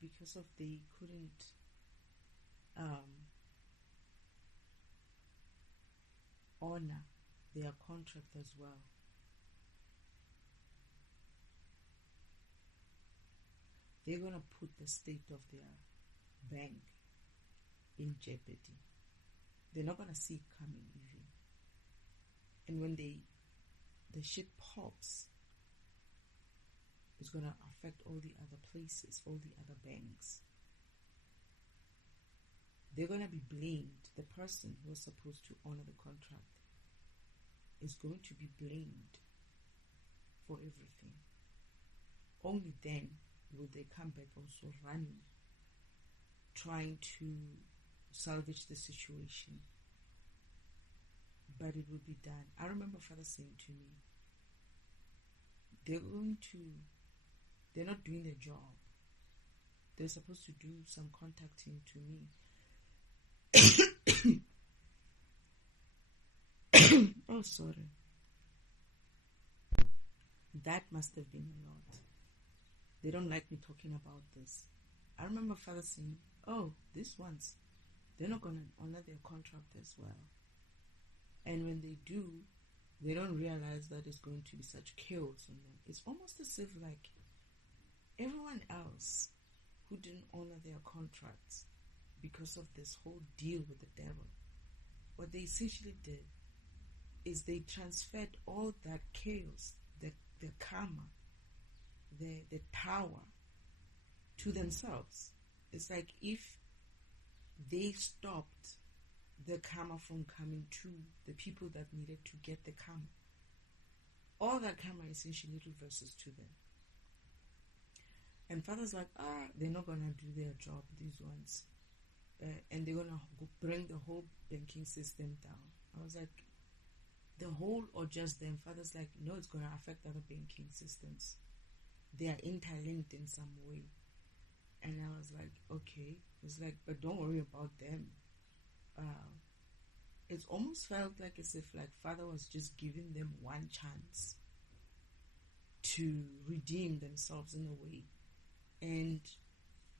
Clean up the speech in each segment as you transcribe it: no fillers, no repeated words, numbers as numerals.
because of they couldn't honor their contract as well. They're going to put the state of their bank in jeopardy. They're not going to see it coming even. And when the shit pops, it's going to affect all the other places, all the other banks. They're going to be blamed. The person who was supposed to honor the contract is going to be blamed for everything. Only then will they come back also running, trying to salvage the situation. But it will be done. I remember Father saying to me, they're not doing their job. They're supposed to do some contacting to me. Oh, sorry. That must have been a lot. They don't like me talking about this. I remember Father saying, oh, these ones, they're not going to honor their contract as well. And when they do, they don't realize that it's going to be such chaos on them. It's almost as if like everyone else who didn't honor their contracts because of this whole deal with the devil, what they essentially did is they transferred all that chaos, the karma, the power to themselves. It's like if they stopped the karma from coming to the people that needed to get the karma, all that karma essentially reverses to them. And Father's like, they're not going to do their job, these ones. And they're going to bring the whole banking system down. I was like, the whole or just them? Father's like, no, it's going to affect other banking systems. They are interlinked in some way. And I was like, okay. It's like, but don't worry about them. It almost felt like as if like Father was just giving them one chance to redeem themselves in a way. And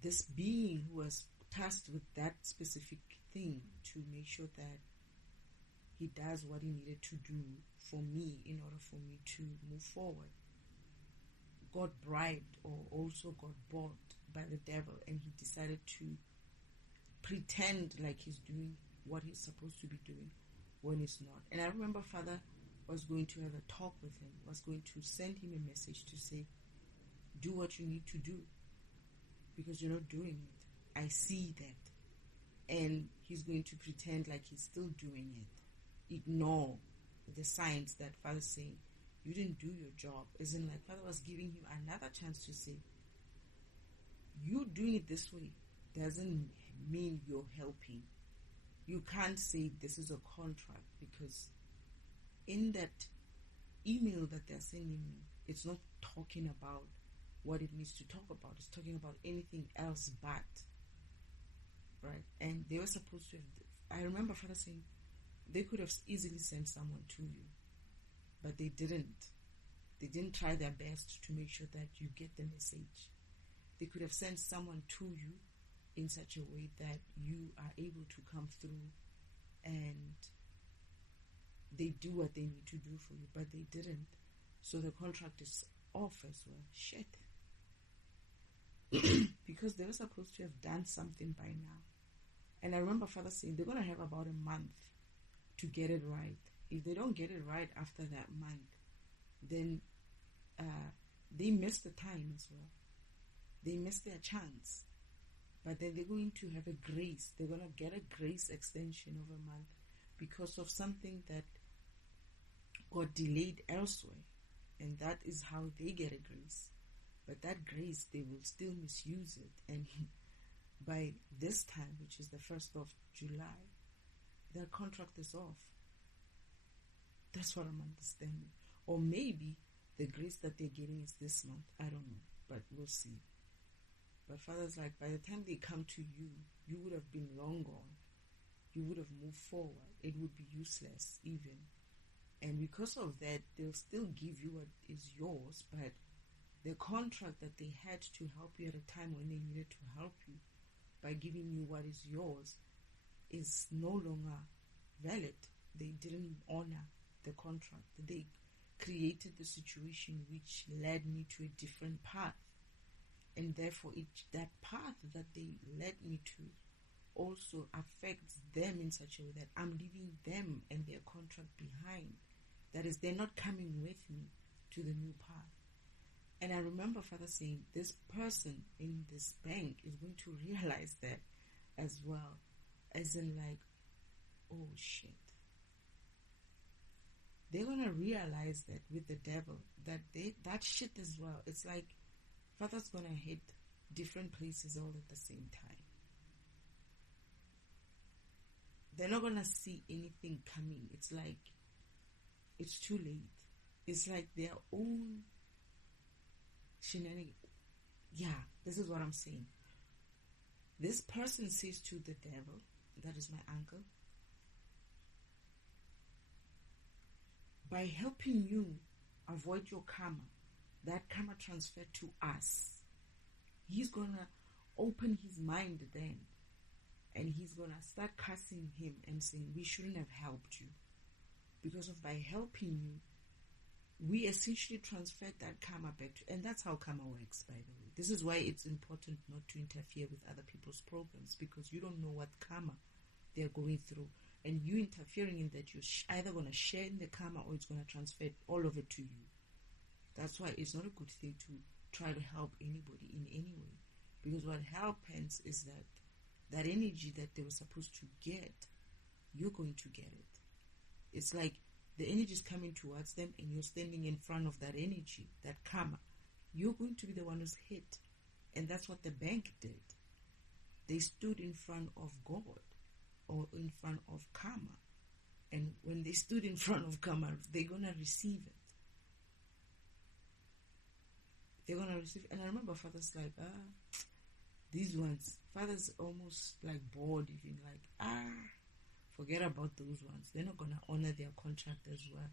this being who was tasked with that specific thing to make sure that he does what he needed to do for me in order for me to move forward, got bribed or also got bought by the devil, and he decided to pretend like he's doing what he's supposed to be doing when he's not. And I remember Father was going to have a talk with him, was going to send him a message to say, do what you need to do because you're not doing it. I see that. And he's going to pretend like he's still doing it. Ignore the signs that Father's saying, you didn't do your job. Isn't like Father was giving him another chance to say, you doing it this way doesn't mean you're helping. You can't say this is a contract, because in that email that they're sending me, it's not talking about what it needs to talk about. It's talking about anything else but. Right? And they were supposed to have, I remember Father saying, they could have easily sent someone to you, but they didn't. They didn't try their best to make sure that you get the message. They could have sent someone to you in such a way that you are able to come through and they do what they need to do for you, but they didn't. So the contract is off as well. Shit. Because they were supposed to have done something by now. And I remember Father saying they're going to have about a month to get it right. If they don't get it right after that month, then they miss the time as well. They miss their chance. But then they're going to have a grace. They're going to get a grace extension of a month because of something that got delayed elsewhere. And that is how they get a grace. But that grace, they will still misuse it. And by this time, which is the 1st of July, their contract is off. That's what I'm understanding. Or maybe the grace that they're getting is this month. I don't know. But we'll see. But Father's like, by the time they come to you, you would have been long gone. You would have moved forward. It would be useless even. And because of that, they'll still give you what is yours, but the contract that they had to help you at a time when they needed to help you by giving you what is yours is no longer valid. They didn't honor the contract. They created the situation which led me to a different path. And therefore, that path that they led me to also affects them in such a way that I'm leaving them and their contract behind. That is, they're not coming with me to the new path. And I remember Father saying, this person in this bank is going to realize that as well. As in like, oh shit. They're going to realize that with the devil, that that shit as well. It's like Father's going to hit different places all at the same time. They're not going to see anything coming. It's like, it's too late. It's like their own shenanigans. Yeah, this is what I'm saying. This person says to the devil, that is my uncle, by helping you avoid your karma, that karma transferred to us, he's going to open his mind then, and he's going to start cursing him and saying, we shouldn't have helped you. Because of by helping you, we essentially transferred that karma back to, and that's how karma works, by the way. This is why it's important not to interfere with other people's programs, because you don't know what karma they're going through. And you interfering in that, you're either going to share in the karma or it's going to transfer all of it to you. That's why it's not a good thing to try to help anybody in any way. Because what happens is that energy that they were supposed to get, you're going to get it. It's like the energy is coming towards them and you're standing in front of that energy, that karma. You're going to be the one who's hit. And that's what the bank did. They stood in front of God or in front of karma. And when they stood in front of karma, they're going to receive it. They're going to receive it. And I remember Father's like, these ones, Father's almost like bored, even like, forget about those ones. They're not going to honor their contract as well.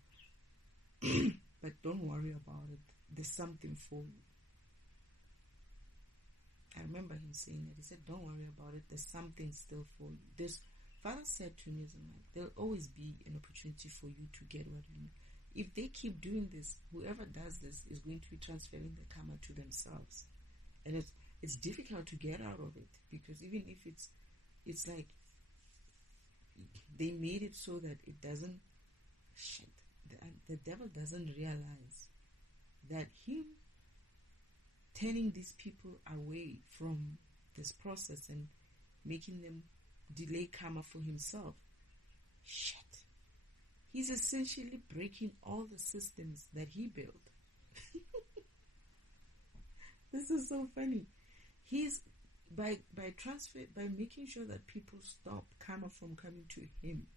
But don't worry about it. There's something for you. I remember him saying that. He said, don't worry about it. There's something still for you. Father said to me, there'll always be an opportunity for you to get what you need. If they keep doing this, whoever does this is going to be transferring the karma to themselves. And it's difficult to get out of it, because even if it's like they made it so that it doesn't, the devil doesn't realize that him turning these people away from this process and making them delay karma for himself, he's essentially breaking all the systems that he built. This is so funny. He's by making sure that people stop karma from coming to him,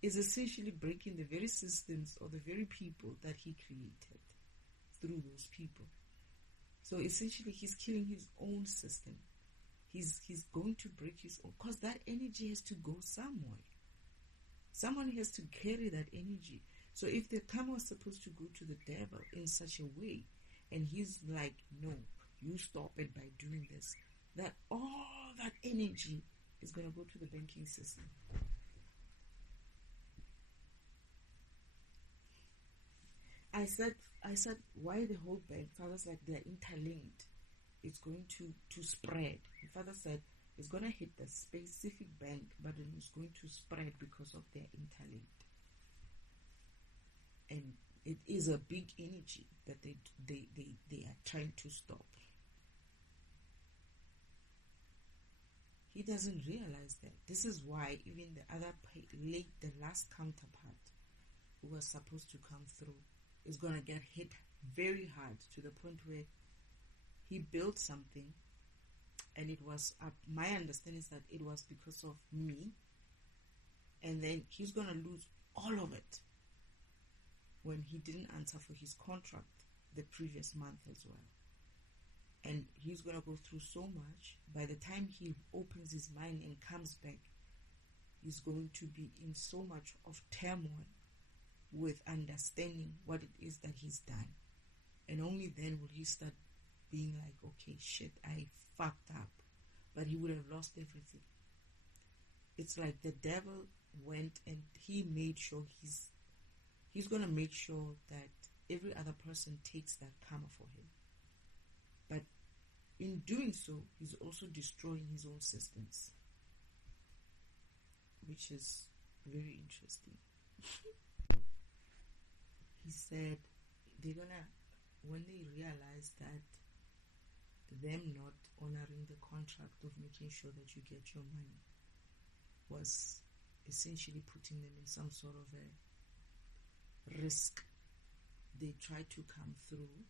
is essentially breaking the very systems or the very people that he created through those people. So essentially he's killing his own system. He's going to break his own, because that energy has to go somewhere. Someone has to carry that energy. So if the karma was supposed to go to the devil in such a way, and he's like, no, you stop it by doing this, that all that energy is going to go to the banking system. I said, why the whole bank? Father's like, they're interlinked. It's going to spread. The Father said, it's going to hit the specific bank, but it's going to spread because of their interlinked. And it is a big energy that they are trying to stop. He doesn't realize that. This is why even the last counterpart who was supposed to come through is going to get hit very hard, to the point where he built something, and it was, my understanding is that it was because of me, and then he's going to lose all of it when he didn't answer for his contract the previous month as well. And he's going to go through so much. By the time he opens his mind and comes back, he's going to be in so much of turmoil with understanding what it is that he's done. And only then will he start being like, okay, shit, I fucked up. But he would have lost everything. It's like the devil went and he made sure he's going to make sure that every other person takes that karma for him. But in doing so, he's also destroying his own systems, which is very interesting. He said they're gonna, when they realize that them not honoring the contract of making sure that you get your money was essentially putting them in some sort of a risk, they tried to come through.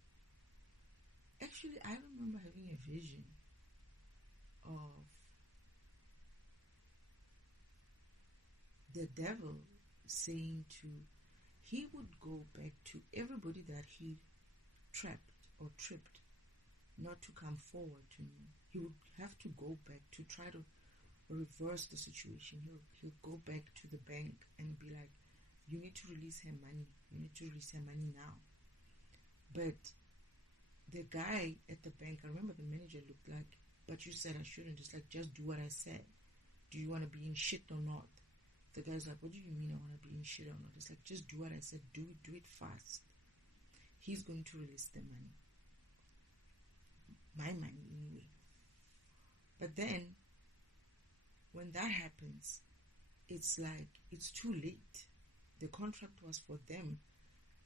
Actually, I remember having a vision of the devil saying he would go back to everybody that he trapped or tripped not to come forward to me. He would have to go back to try to reverse the situation. He'll go back to the bank and be like, you need to release her money. You need to release her money now. But the guy at the bank, I remember the manager looked like, but you said I shouldn't. It's like, just do what I said. Do you want to be in shit or not? The guy's like, what do you mean I want to be in shit or not? It's like, just do what I said. Do it fast. He's going to release the money. My money anyway. But then, when that happens, it's like, it's too late. The contract was for them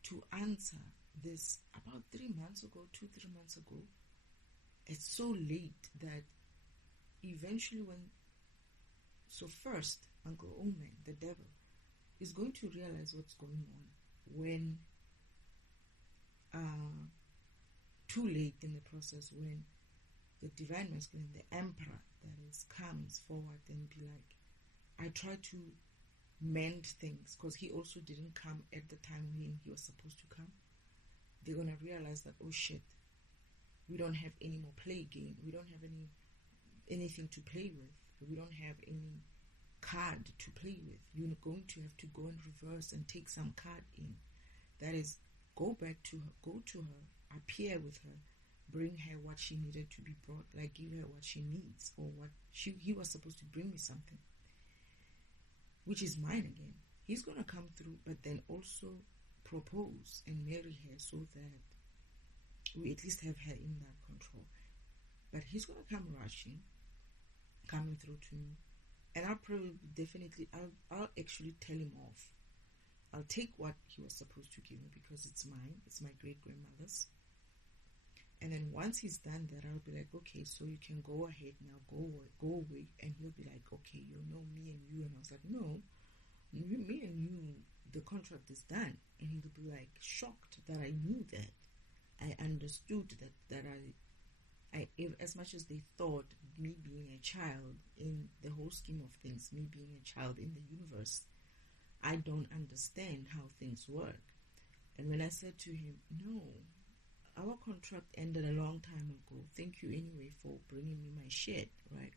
to answer this about 3 months ago, 2-3 months ago. It's so late that eventually first, Uncle Omen, the devil, is going to realize what's going on when too late in the process, when the divine masculine, the emperor comes forward and be like, I try to mend things, because he also didn't come at the time when he was supposed to come. They're going to realize that, oh shit, we don't have any more play game. We don't have anything to play with. We don't have any card to play with. You're going to have to go in reverse and take some card in. That is, go back to her, go to her, appear with her, bring her what she needed to be brought, like give her what she needs, or what he was supposed to bring me something, which is mine again. He's going to come through, but then also propose and marry her so that we at least have her in that control. But he's going to come rushing, coming through to me, and I'll actually tell him off. I'll take what he was supposed to give me because it's mine. It's my great-grandmother's. And then once he's done that, I'll be like, okay, so you can go ahead now, go away. And he'll be like, okay, you know me and you. And I was like, no, me and you, the contract is done. And he'll be like shocked that I knew that. I understood that I as much as they thought me being a child in the whole scheme of things, me being a child in the universe, I don't understand how things work. And when I said to him, no, our contract ended a long time ago. Thank you anyway for bringing me my shit, right?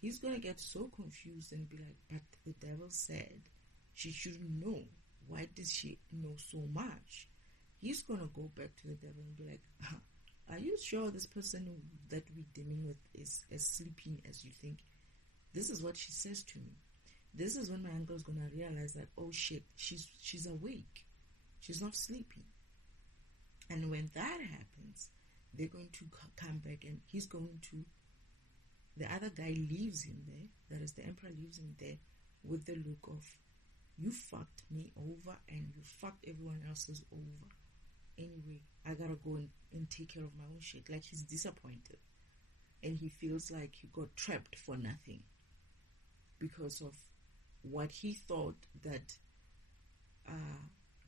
He's going to get so confused and be like, but the devil said she shouldn't know. Why did she know so much? He's going to go back to the devil and be like, are you sure this person that we're dealing with is as sleeping as you think? This is what she says to me. This is when my uncle's going to realize that, oh shit, she's awake. She's not sleeping. And when that happens, they're going to come back and the other guy leaves him there. That is, the emperor leaves him there with the look of, you fucked me over and you fucked everyone else's over. Anyway, I gotta go and take care of my own shit. Like, he's disappointed. And he feels like he got trapped for nothing. Because of what he thought that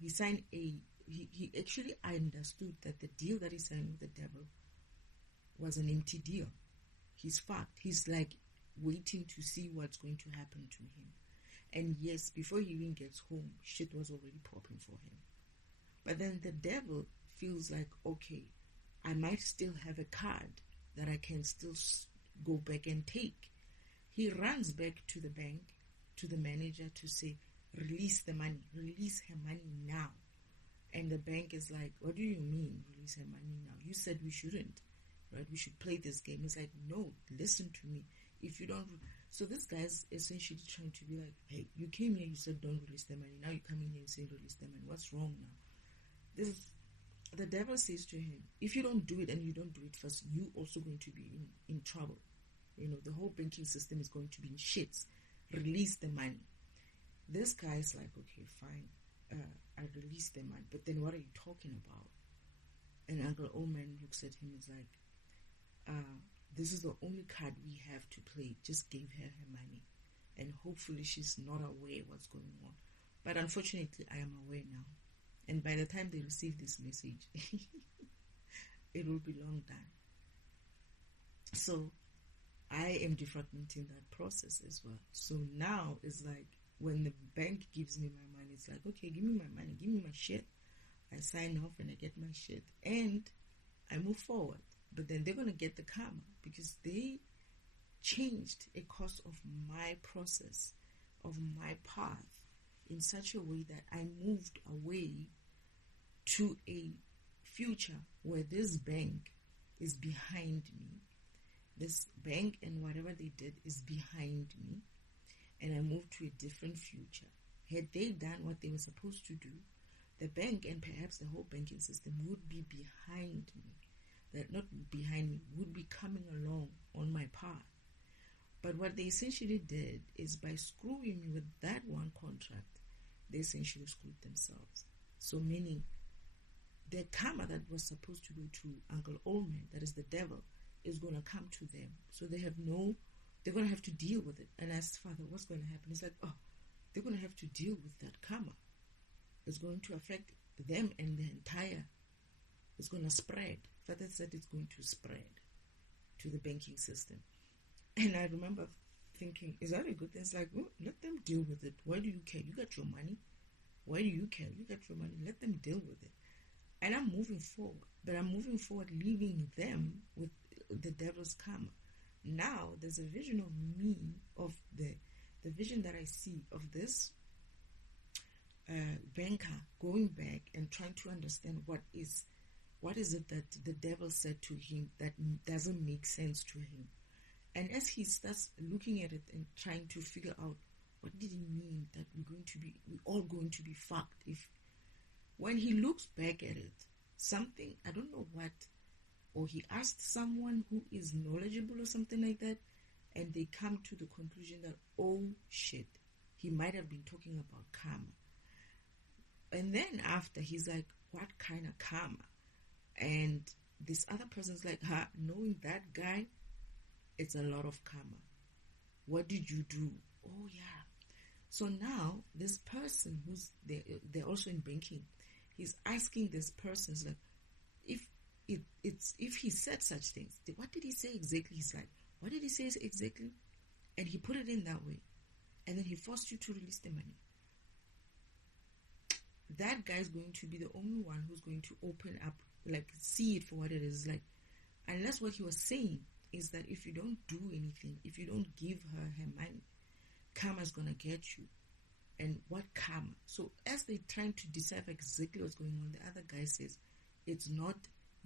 he signed he actually understood that the deal that he signed with the devil was an empty deal. He's fucked. He's like waiting to see what's going to happen to him. And yes, before he even gets home, shit was already popping for him. But then the devil feels like, okay, I might still have a card that I can still go back and take. He runs back to the bank, to the manager to say, release the money, release her money now. And the bank is like, what do you mean release her money now? You said we shouldn't, right? We should play this game. It's like, no, listen to me. If you don't... So this guy's essentially trying to be like, hey, you came here, you said don't release the money. Now you come in here and say release the money. What's wrong now? The devil says to him, if you don't do it and you don't do it first, you also going to be in trouble. The whole banking system is going to be in shits. Release the money. This guy's like, okay, fine. I release the money. But then what are you talking about? And Uncle Oman looks at him and is like, this is the only card we have to play. Just give her money. And hopefully she's not aware what's going on. But unfortunately, I am aware now. And by the time they receive this message, it will be long done. So I am defragmenting that process as well. So now it's like when the bank gives me my money, it's like, okay, give me my money, give me my shit. I sign off and I get my shit. And I move forward. But then they're going to get the karma because they changed a course of my process, of my path, in such a way that I moved away to a future where this bank is behind me. This bank and whatever they did is behind me. And I moved to a different future. Had they done what they were supposed to do, the bank and perhaps the whole banking system would be behind me. That not behind me, would be coming along on my path. But what they essentially did is by screwing me with that one contract, they essentially screwed themselves. So meaning the karma that was supposed to go to Uncle Oldman, that is the devil, is going to come to them. So they're going to have to deal with it. And I asked Father, what's going to happen? It's like, they're going to have to deal with that karma. It's going to affect them and the entire, it's going to spread. Father said it's going to spread to the banking system. And I remember thinking, is that a good thing? It's like, well, let them deal with it. Why do you care? You got your money. Why do you care? You got your money. Let them deal with it. And I'm moving forward. But I'm moving forward, leaving them with the devil's karma. Now, there's a vision of me, of the vision that I see of this banker going back and trying to understand what is it that the devil said to him that doesn't make sense to him. And as he starts looking at it and trying to figure out what did it mean that we're all going to be fucked, if when he looks back at it, something, I don't know what, or he asked someone who is knowledgeable or something like that, and they come to the conclusion that, oh shit, he might have been talking about karma. And then after, he's like, what kind of karma? And this other person's like, knowing that guy, it's a lot of karma. What did you do? Oh yeah. So now this person they're also in banking, he's asking this person, like, if he said such things, what did he say exactly? He's like, what did he say exactly? And he put it in that way, and then he forced you to release the money. That guy's going to be the only one who's going to open up, like, see it for what it is. Like, unless what he was saying is that if you don't do anything, if you don't give her money, karma's gonna get you. And what karma? So as they're trying to decipher exactly what's going on, the other guy says, it's not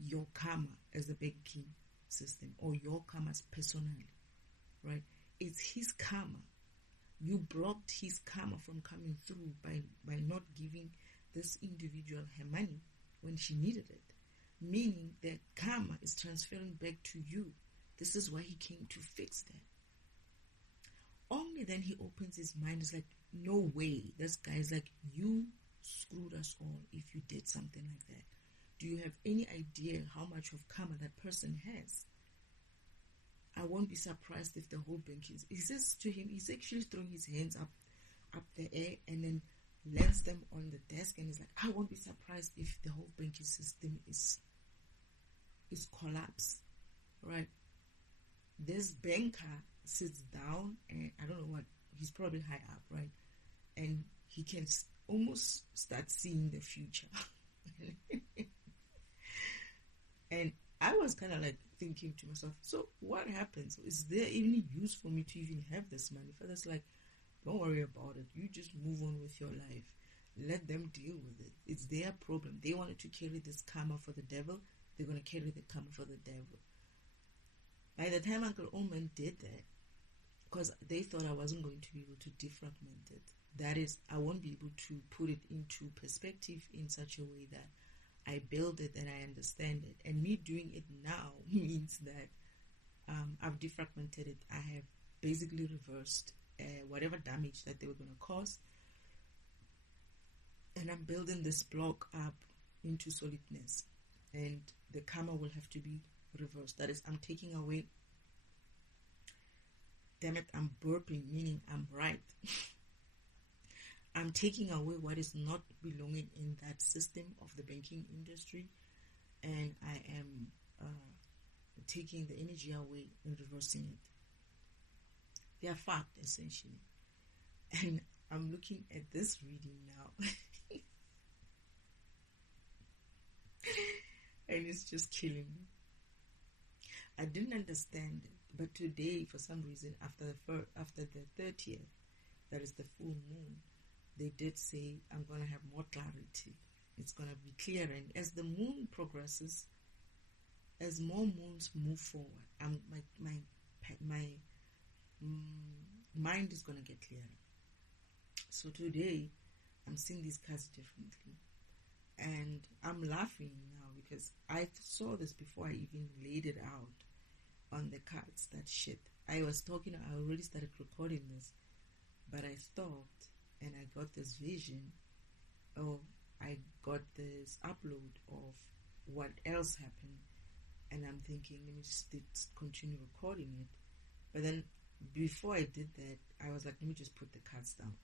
your karma as the banking system or your karmas personally, right? It's his karma. You blocked his karma from coming through by not giving this individual her money when she needed it. Meaning that karma is transferring back to you. This is why he came to fix that. Only then he opens his mind. It's like, no way. This guy's like, you screwed us all if you did something like that. Do you have any idea how much of karma that person has? I won't be surprised if the whole bank is. He says to him, he's actually throwing his hands up the air and then lands them on the desk, and he's like, I won't be surprised if the whole banking system is collapsed, right? This banker sits down, and I don't know what, he's probably high up, right? And he can almost start seeing the future. And I was kind of like thinking to myself, so what happens? Is there any use for me to even have this money? Father's like, don't worry about it. You just move on with your life. let them deal with it. It's their problem. They wanted to carry this karma for the devil. They're going to carry the karma for the devil. By the time Uncle Oman did that, because they thought I wasn't going to be able to defragment it, that is, I won't be able to put it into perspective in such a way that I build it and I understand it. And me doing it now means that I've defragmented it. I have basically reversed whatever damage that they were going to cause. And I'm building this block up into solidness. And the karma will have to be reversed. That is, I'm taking away. Damn it, I'm burping, meaning I'm right. I'm taking away what is not belonging in that system of the banking industry, and I am taking the energy away and reversing it. They are fucked, essentially. And I'm looking at this reading now. And it's just killing me. I didn't understand it, but today, for some reason, after the 30th, that is the full moon, they did say I'm going to have more clarity. It's going to be clearer. And as the moon progresses, as more moons move forward, my mind is going to get clearer. So today, I'm seeing these cards differently. And I'm laughing now because I saw this before I even laid it out on the cards. That shit. I already started recording this, but I stopped and I got this vision. I got this upload of what else happened. And I'm thinking, let me just continue recording it. But then before I did that, I was like, let me just put the cards down.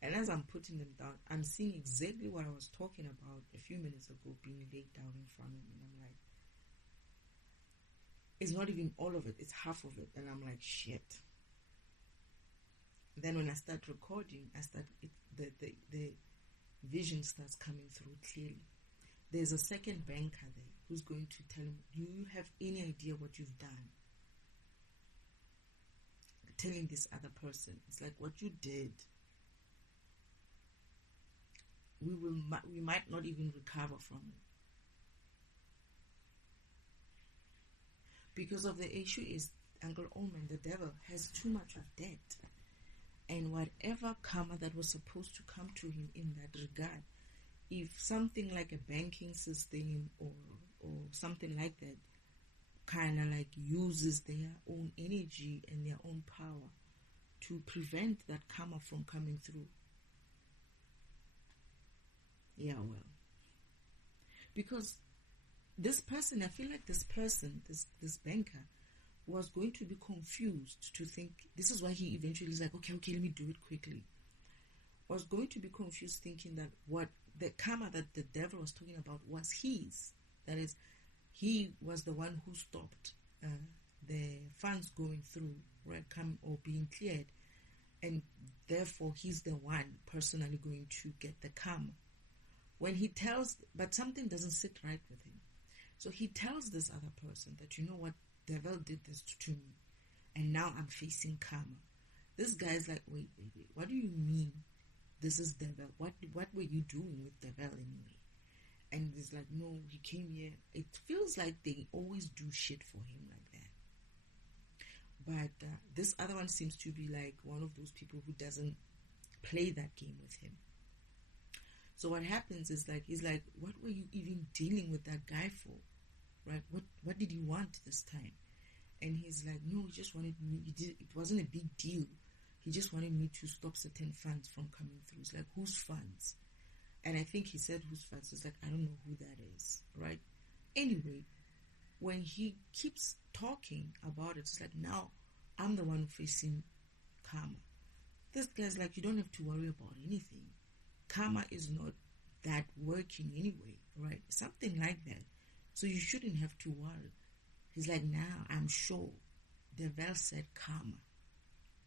And as I'm putting them down, I'm seeing exactly what I was talking about a few minutes ago being laid down in front of me. And I'm like, it's not even all of it, it's half of it. And I'm like, shit. Then when I start recording, the vision starts coming through clearly. There's a second banker there who's going to tell him, do you have any idea what you've done? Telling this other person, it's like, what you did, we might not even recover from it. Because of the issue is, Uncle Oman, the devil, has too much of debt. And whatever karma that was supposed to come to him in that regard, if something like a banking system or something like that kind of like uses their own energy and their own power to prevent that karma from coming through. Yeah, well. Because this person, I feel like this person, this banker, was going to be confused to think, this is why he eventually is like, okay, let me do it quickly. Was going to be confused thinking that what the karma that the devil was talking about was his. That is, he was the one who stopped the funds going through, right, or being cleared. And therefore, he's the one personally going to get the karma. When he but something doesn't sit right with him. So he tells this other person that, you know what, devil did this to me, and now I'm facing karma. This guy's like, wait, what do you mean this is devil? What were you doing with devil anyway? And he's like, no, he came here. It feels like they always do shit for him like that. But this other one seems to be like one of those people who doesn't play that game with him. So what happens is like, he's like, what were you even dealing with that guy for? Right? What did he want this time? And he's like, no, he just wanted me. It wasn't a big deal. He just wanted me to stop certain funds from coming through. It's like, whose funds? And I think he said whose funds. It's like, I don't know who that is. Right? Anyway, when he keeps talking about it, it's like, now I'm the one facing karma. This guy's like, you don't have to worry about anything. Karma is not that working anyway, right? Something like that. So you shouldn't have to worry. He's like, now I'm sure the devil said karma.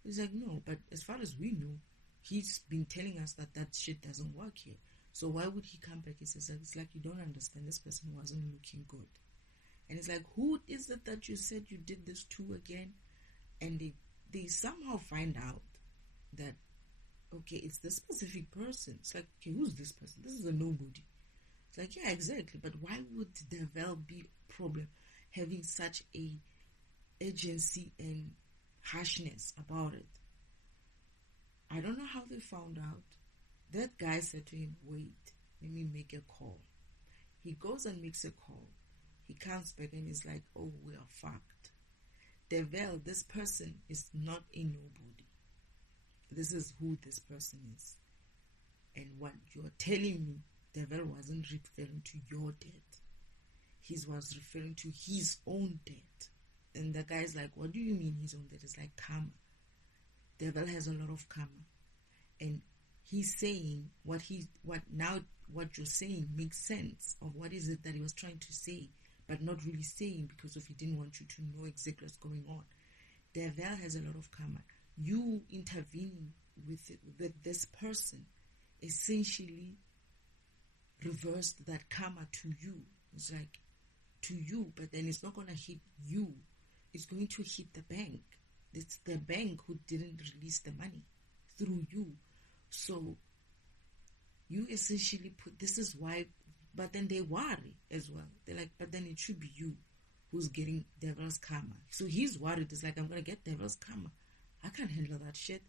He's like, no, but as far as we know, he's been telling us that shit doesn't work here. So why would he come back? He says, it's like, you don't understand. This person wasn't looking good. And it's like, who is it that you said you did this to again? And they somehow find out that okay, it's this specific person. It's like, okay, who's this person? This is a nobody. It's like, yeah, exactly. But why would the devil be a problem having such a agency and harshness about it? I don't know how they found out. That guy said to him, wait, let me make a call. He goes and makes a call. He comes back and he's like, oh, we are fucked. Devil, this person is not a nobody. This is who this person is. And what you're telling me, devil wasn't referring to your death. He was referring to his own death. And the guy's like, what do you mean his own death? It's like karma. Devil has a lot of karma. And he's saying what you're saying makes sense of what is it that he was trying to say, but not really saying because of he didn't want you to know exactly what's going on. Devil has a lot of karma. You intervening with this person essentially reversed that karma to you. It's like to you, but then it's not going to hit you. It's going to hit the bank. It's the bank who didn't release the money through you. So you essentially put, this is why, but then they worry as well. They're like, but then it should be you who's getting devil's karma. So he's worried. It's like, I'm going to get devil's karma. I can't handle that shit.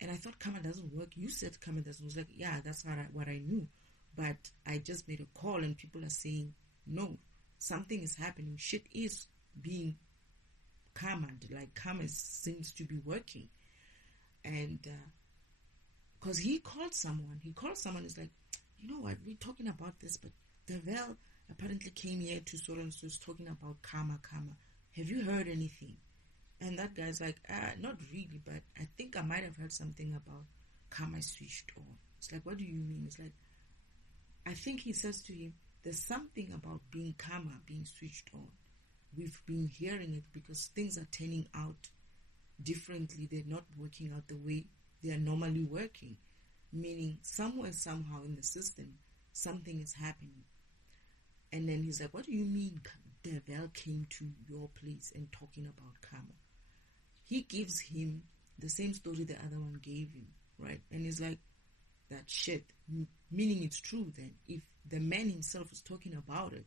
And I thought karma doesn't work. You said karma doesn't work. I was like, yeah, that's what I knew. But I just made a call and people are saying, no, something is happening. Shit is being karma. Like karma seems to be working. And because he called someone. He's like, you know what, we're talking about this, but Devil apparently came here to so and so is talking about karma. Have you heard anything? And that guy's like, not really, but I think I might have heard something about karma switched on. It's like, what do you mean? It's like, I think he says to him, there's something about being karma being switched on. We've been hearing it because things are turning out differently. They're not working out the way they are normally working. Meaning somewhere, somehow in the system, something is happening. And then he's like, what do you mean Devil came to your place and talking about karma? He gives him the same story the other one gave him, right? And he's like, that shit, meaning it's true then. If the man himself is talking about it,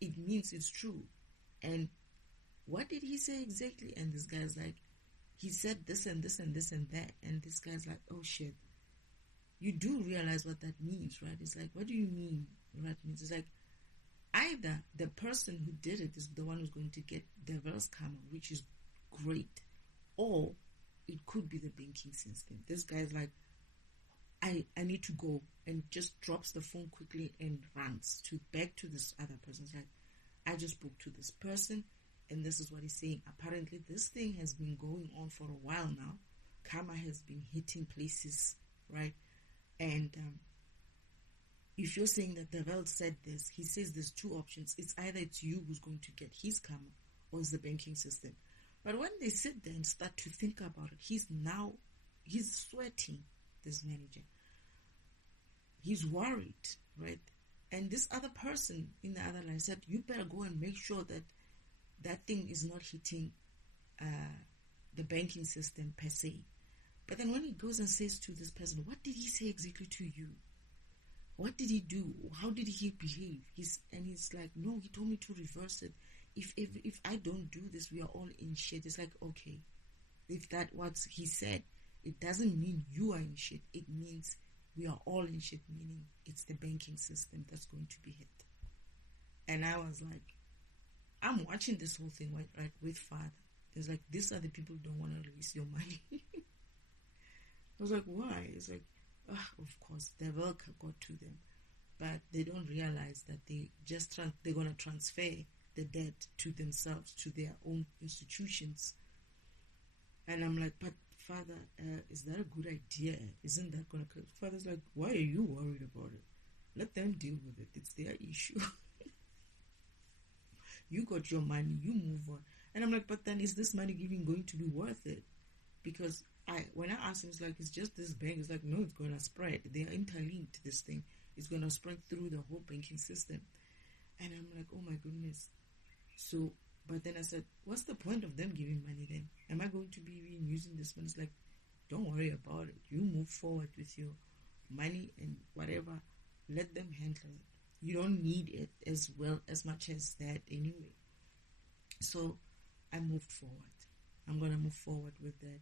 it means it's true. And what did he say exactly? And this guy's like, he said this and this and this and that. And this guy's like, oh shit. You do realize what that means, right? It's like, what do you mean what that means? It's like, either the person who did it is the one who's going to get devil's karma, which is great, or it could be the banking system. This guy's like, I need to go, and just drops the phone quickly and runs back to this other person. It's like, I just spoke to this person, and this is what he's saying. Apparently, this thing has been going on for a while now. Karma has been hitting places, right? And if you're saying that the devil said this, he says there's two options. It's either it's you who's going to get his karma, or it's the banking system. But when they sit there and start to think about it, he's sweating, this manager. He's worried, right? And this other person in the other line said, you better go and make sure that that thing is not hitting the banking system per se. But then when he goes and says to this person, what did he say exactly to you? What did he do? How did he behave? He's like, no, he told me to reverse it. If I don't do this, we are all in shit. It's like, okay, if that what he said, it doesn't mean you are in shit. It means we are all in shit, meaning it's the banking system that's going to be hit. And I was like, I'm watching this whole thing right with Father. It's like, these are the people who don't want to release your money. I was like, why? It's like, of course, the devil got to them. But they don't realize that they're going to transfer the debt to themselves, to their own institutions. And I'm like, but Father, is that a good idea? Isn't that going to... Father's like, why are you worried about it? Let them deal with it. It's their issue. You got your money, you move on. And I'm like, but then is this money even going to be worth it? Because when I asked him, it's like, it's just this bank. It's like, no, it's going to spread. They are interlinked, this thing. It's going to spread through the whole banking system. And I'm like, oh my goodness. So, but then I said, what's the point of them giving money then? Am I going to be even using this money? It's like, don't worry about it. You move forward with your money and whatever. Let them handle it. You don't need it as well as much as that anyway. So I moved forward. I'm going to move forward with that.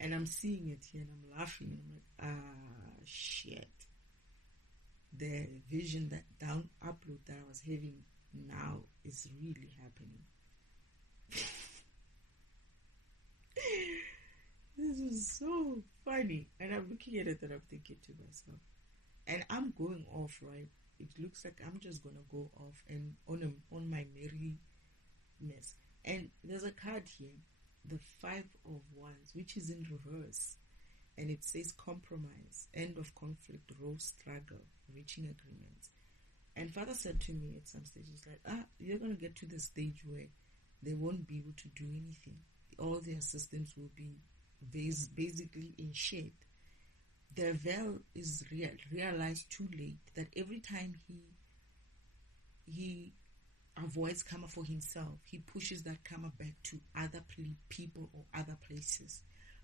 And I'm seeing it here and I'm laughing. I'm like, shit. The vision, that down upload that I was having now is really happening. This is so funny. And I'm looking at it and I'm thinking to myself, and I'm going off, right? It looks like I'm just going to go off and on my merriness. And there's a card here, the 5 of Wands, which is in reverse. And it says compromise, end of conflict, rose struggle, reaching agreements. And Father said to me at some stage, he's like, you're going to get to the stage where they won't be able to do anything. All their systems will be basically in shade. The veil is realized too late that every time he avoids karma for himself, he pushes that karma back to other people or other places.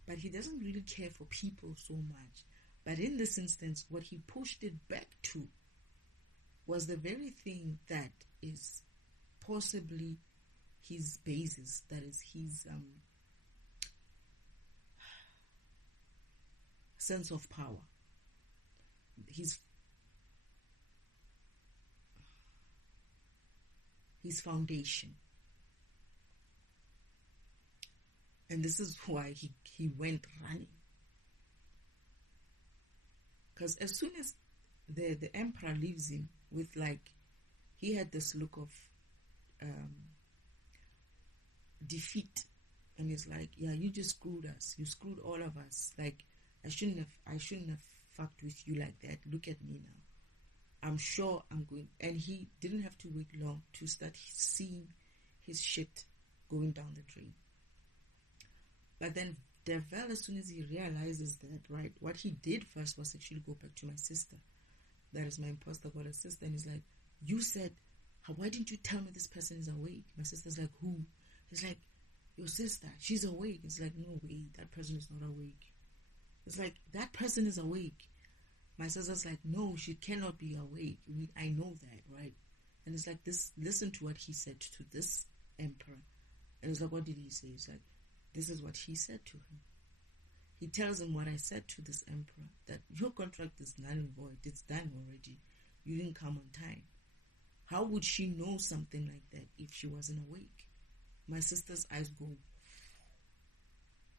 But he doesn't really care for people so much. But in this instance, what he pushed it back to was the very thing that is possibly his basis, that is his sense of power, his foundation. And this is why he went running. Because as soon as the emperor leaves him with, like, he had this look of defeat, and he's like, yeah, you just screwed us. You screwed all of us. Like, I shouldn't have fucked with you like that. Look at me now. I'm sure I'm going. And he didn't have to wait long to start seeing his shit going down the drain. But then Devel, as soon as he realizes that, right, what he did first was actually go back to my sister. That is my imposter goddess sister. And he's like, you said, why didn't you tell me this person is awake? My sister's like, who? He's like, your sister, she's awake. It's like, no way, that person is not awake. It's like, that person is awake. My sister's like, no, she cannot be awake. I know that, right? And it's like, this. Listen to what he said to this emperor. And it's like, what did he say? It's like, this is what he said to him. He tells him what I said to this emperor, that your contract is null and void. It's done already. You didn't come on time. How would she know something like that if she wasn't awake? My sister's eyes go.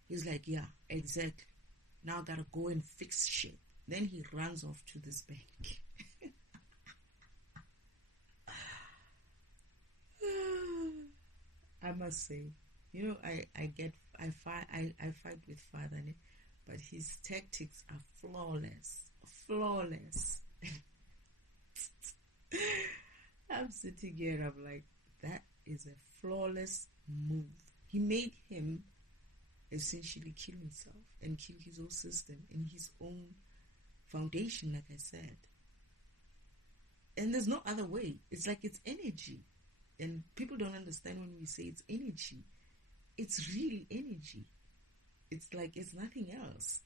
He's like, yeah, exactly. Now I gotta go and fix shit. Then he runs off to this bank. I must say, you know, I fight with Father, but his tactics are flawless. I'm sitting here and I'm like, that is a flawless move. He made him essentially kill himself and kill his own system and his own foundation, like I said. And there's no other way. It's like it's energy. And people don't understand when we say it's energy. It's really energy. It's like it's nothing else.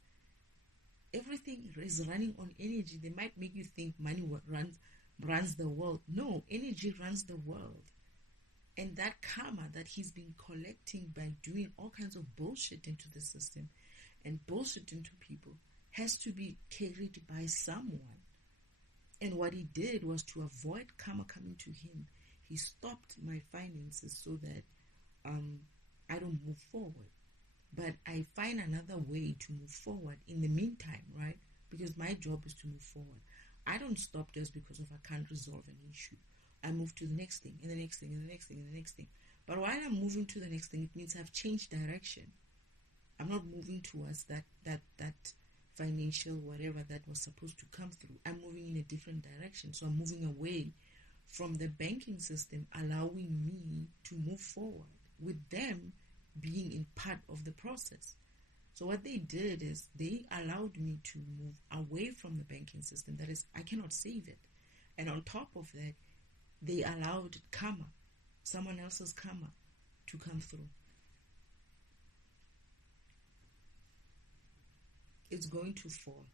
Everything is running on energy. They might make you think money runs the world. No, energy runs the world. And that karma that he's been collecting by doing all kinds of bullshit into the system and bullshit into people has to be carried by someone. And what he did was to avoid karma coming to him. He stopped my finances so that I don't move forward. But I find another way to move forward in the meantime, right? Because my job is to move forward. I don't stop just because of I can't resolve an issue. I move to the next thing, and the next thing, and the next thing, and the next thing. But while I'm moving to the next thing, it means I've changed direction. I'm not moving towards that financial whatever that was supposed to come through. I'm moving in a different direction. So I'm moving away from the banking system, allowing me to move forward with them being in part of the process. So what they did is they allowed me to move away from the banking system. That is, I cannot save it. And on top of that, they allowed karma, someone else's karma, to come through. it's going to fall.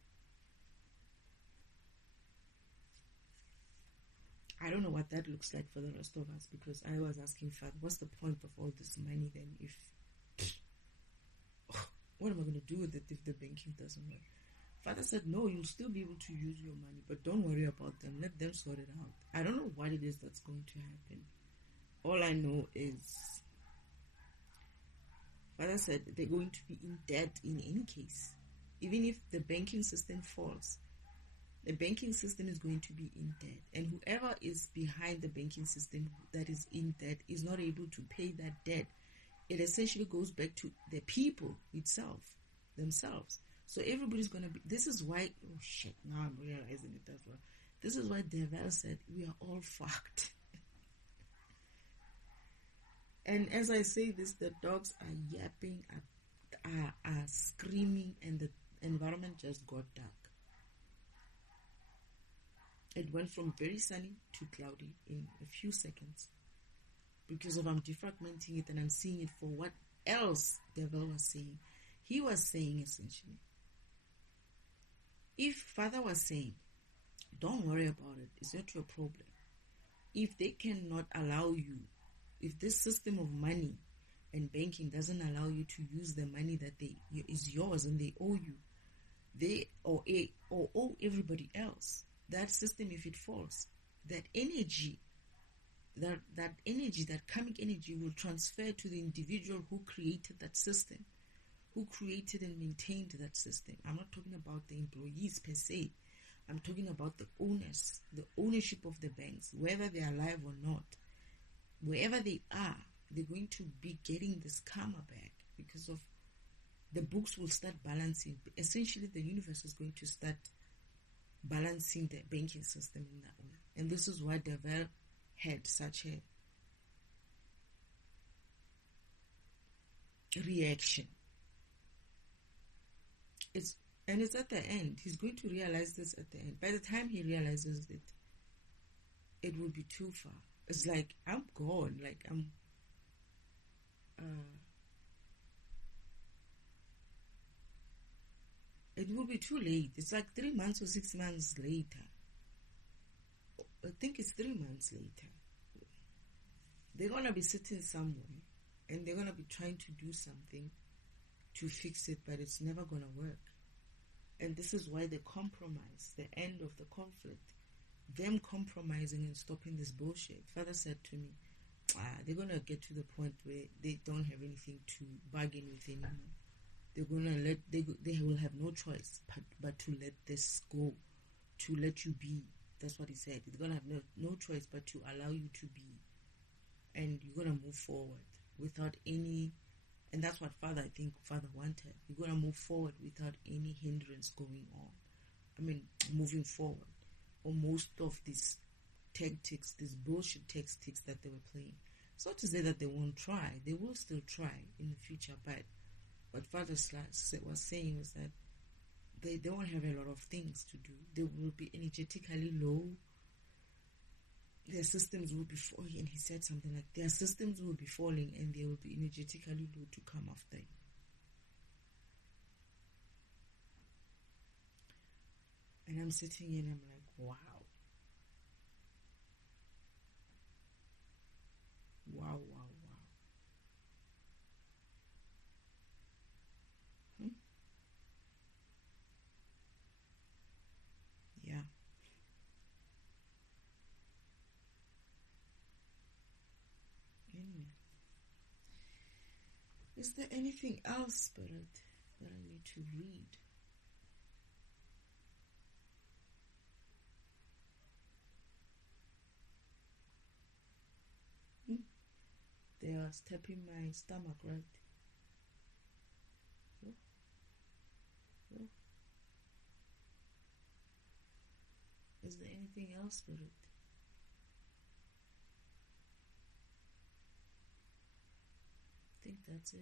I don't know what that looks like for the rest of us, because I was asking Father, what's the point of all this money then if what am I going to do with it if the banking doesn't work? Father said, no, you'll still be able to use your money, but don't worry about them. Let them sort it out. I don't know what it is that's going to happen. All I know is Father said they're going to be in debt in any case. Even if the banking system falls, the banking system is going to be in debt. And whoever is behind the banking system that is in debt is not able to pay that debt. It essentially goes back to the people themselves. So everybody's going to be, this is why, oh shit, now I'm realizing it as well. This is why Deval said we are all fucked. And as I say this, the dogs are yapping, are screaming, and the environment just got dark. It went from very sunny to cloudy in a few seconds. Because of I'm defragmenting it and I'm seeing it for what else Deval was saying. He was saying essentially, if Father was saying, don't worry about it, it's not your problem. If they cannot allow you, if this system of money and banking doesn't allow you to use the money that is yours and they owe you, they or owe everybody else, that system, if it falls, that energy, that karmic energy will transfer to the individual who created that system, who created and maintained that system. I'm not talking about the employees per se. I'm talking about the owners, the ownership of the banks, whether they are alive or not. Wherever they are, they're going to be getting this karma back because of the books will start balancing. Essentially, the universe is going to start balancing the banking system in that way. And this is why Deval had such a reaction. It's at the end. He's going to realize this at the end. By the time he realizes it, it will be too far. It's like, I'm gone. Like, it will be too late. It's like 3 months or 6 months later. I think it's 3 months later. They're going to be sitting somewhere and they're going to be trying to do something to fix it, but it's never going to work. And this is why the compromise, the end of the conflict, them compromising and stopping this bullshit. Father said to me, they're going to get to the point where they don't have anything to bargain with anymore. They're going to they will have no choice but to let this go, to let you be. That's what he said. They're going to have no choice but to allow you to be. And you're going to move forward without any, and that's what I think Father wanted. You're going to move forward without any hindrance going on. I mean, moving forward. Or most of these tactics, these bullshit tactics that they were playing. It's not to say that they won't try. They will still try in the future. But what Father was saying was that they won't have a lot of things to do. They will be energetically low. Their systems will be falling. And he said something like, their systems will be falling and they will be energetically low to come after you. And I'm sitting here and I'm like, wow. Wow. Yeah. Anyway. Is there anything else, Spirit, that I need to read? They are tapping my stomach, right? Oh. Is there anything else, Spirit? I think that's it.